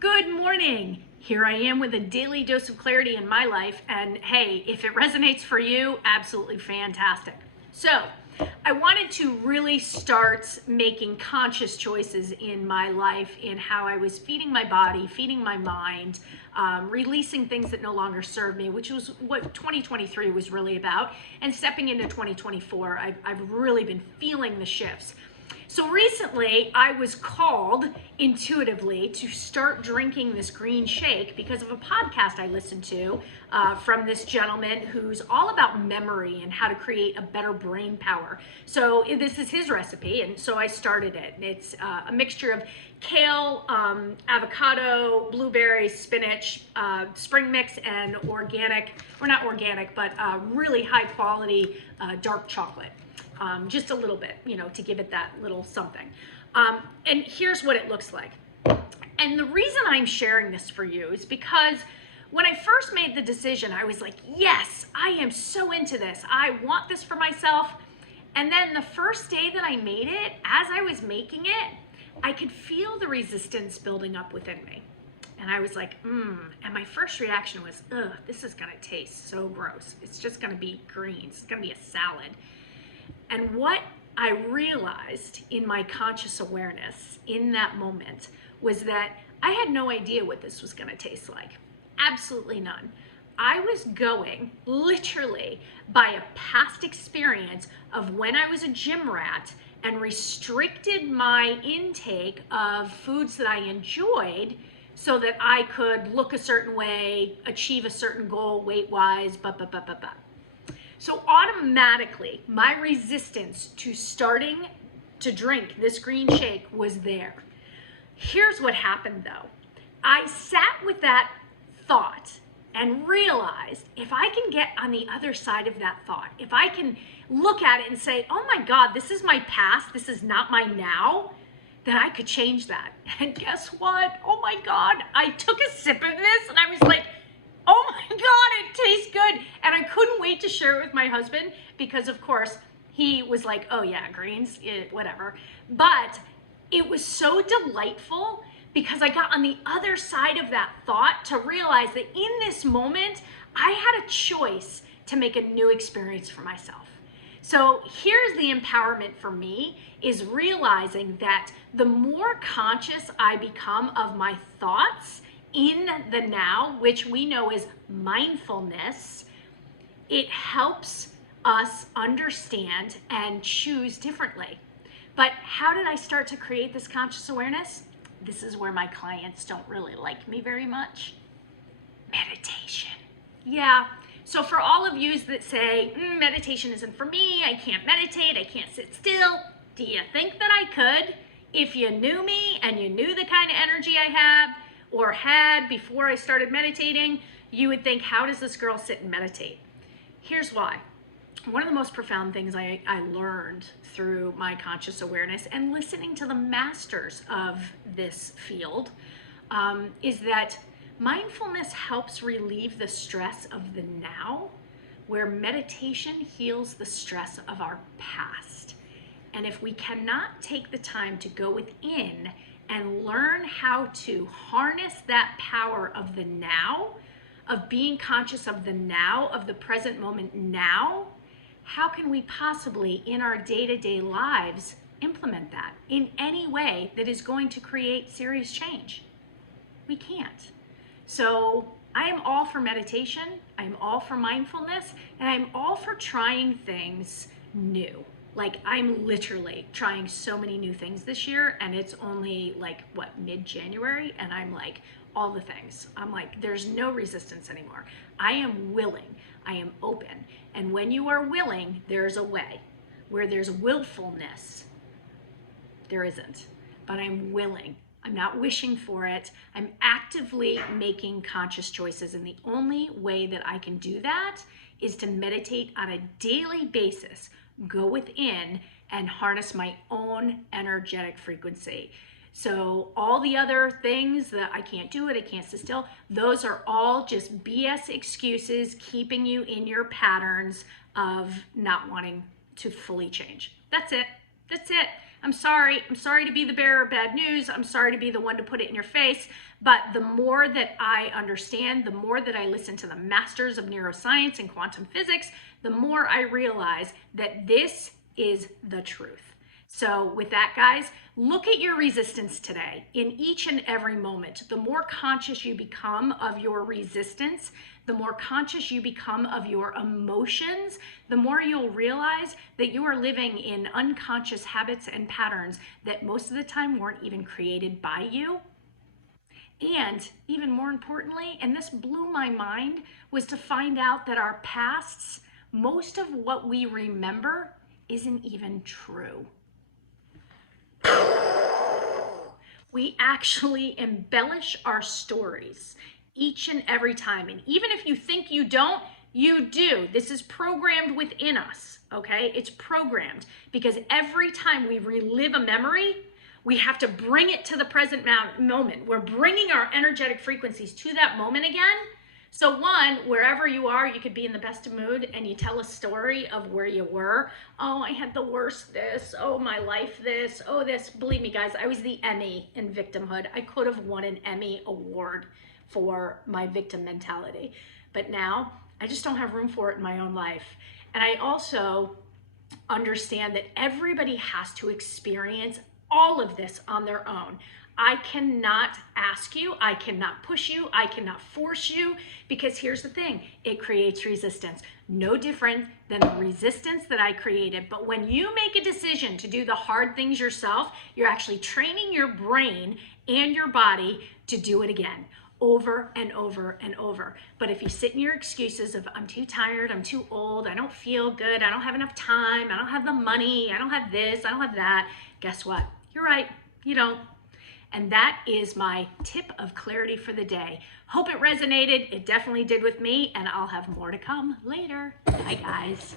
Good morning. Here I am with a daily dose of clarity in my life. And hey, if it resonates for you, absolutely fantastic. So I wanted to really start making conscious choices in my life in how I was feeding my body, feeding my mind, releasing things that no longer serve me, which was what 2023 was really about. And stepping into 2024, I've really been feeling the shifts. So recently, I was called intuitively to start drinking this green shake because of a podcast I listened to from this gentleman who's all about memory and how to create a better brain power. So this is his recipe, and so I started it. It's a mixture of kale, avocado, blueberries, spinach, spring mix, and organic, or not organic, but really high quality dark chocolate. Just a little bit, to give it that little something. And here's what it looks like. And the reason I'm sharing this for you is because when I first made the decision, I was like, yes, I am so into this. I want this for myself. And then the first day that I made it, as I was making it, I could feel the resistance building up within me. And I was like, and my first reaction was, ugh, this is gonna taste so gross. It's just gonna be greens, it's gonna be a salad. And what I realized in my conscious awareness in that moment was that I had no idea what this was going to taste like. Absolutely none. I was going literally by a past experience of when I was a gym rat and restricted my intake of foods that I enjoyed so that I could look a certain way, achieve a certain goal weight-wise, So automatically, my resistance to starting to drink this green shake was there. Here's what happened though. I sat with that thought and realized if I can get on the other side of that thought, if I can look at it and say, oh my God, this is my past, this is not my now, then I could change that. And guess what? Oh my God, I took a sip of this and I was like, oh my God, it tastes good. And I couldn't wait to share it with my husband because of course he was like, oh yeah, greens, whatever. But it was so delightful because I got on the other side of that thought to realize that in this moment, I had a choice to make a new experience for myself. So here's the empowerment for me is realizing that the more conscious I become of my thoughts in the now, which we know is mindfulness, it helps us understand and choose differently. But how did I start to create this conscious awareness? This is where my clients don't really like me very much. Meditation. Yeah. So for all of you that say, meditation isn't for me, I can't meditate, I can't sit still, do you think that I could? If you knew me and you knew the kind of energy I have or had before I started meditating, you would think, how does this girl sit and meditate? Here's why. One of the most profound things I learned through my conscious awareness and listening to the masters of this field is that mindfulness helps relieve the stress of the now, where meditation heals the stress of our past. And if we cannot take the time to go within and learn how to harness that power of the now, of being conscious of the now, of the present moment now, how can we possibly in our day-to-day lives implement that in any way that is going to create serious change? We can't. So I am all for meditation, I'm all for mindfulness, and I'm all for trying things new. Like I'm literally trying so many new things this year and it's only like mid-January and I'm like all the things. I'm like, there's no resistance anymore. I am willing, I am open. And when you are willing, there's a way. Where there's willfulness, there isn't. But I'm willing. I'm not wishing for it. I'm actively making conscious choices. And the only way that I can do that is to meditate on a daily basis, go within and harness my own energetic frequency. So all the other things that I can't do it, I can't sit still, those are all just BS excuses keeping you in your patterns of not wanting to fully change. That's it. That's it. I'm sorry to be the bearer of bad news. I'm sorry to be the one to put it in your face. But the more that I understand, the more that I listen to the masters of neuroscience and quantum physics, the more I realize that this is the truth. So with that, guys, look at your resistance today in each and every moment. The more conscious you become of your resistance, the more conscious you become of your emotions, the more you'll realize that you are living in unconscious habits and patterns that most of the time weren't even created by you. And even more importantly, and this blew my mind, was to find out that our pasts, most of what we remember isn't even true. We actually embellish our stories each and every time. And even if you think you don't, you do. This is programmed within us, okay? It's programmed because every time we relive a memory, we have to bring it to the present moment. We're bringing our energetic frequencies to that moment again. So one, wherever you are, you could be in the best of mood and you tell a story of where you were. Oh, I had the worst this. Oh, my life this. Oh, this. Believe me, guys, I was the Emmy in victimhood. I could have won an Emmy award for my victim mentality. But now I just don't have room for it in my own life. And I also understand that everybody has to experience all of this on their own. I cannot ask you, I cannot push you, I cannot force you, because here's the thing, it creates resistance. No different than the resistance that I created. But when you make a decision to do the hard things yourself, you're actually training your brain and your body to do it again, over and over and over. But if you sit in your excuses of, I'm too tired, I'm too old, I don't feel good, I don't have enough time, I don't have the money, I don't have this, I don't have that, guess what? You're right, you don't. And that is my tip of clarity for the day. Hope it resonated. It definitely did with me, and I'll have more to come later. Bye, guys.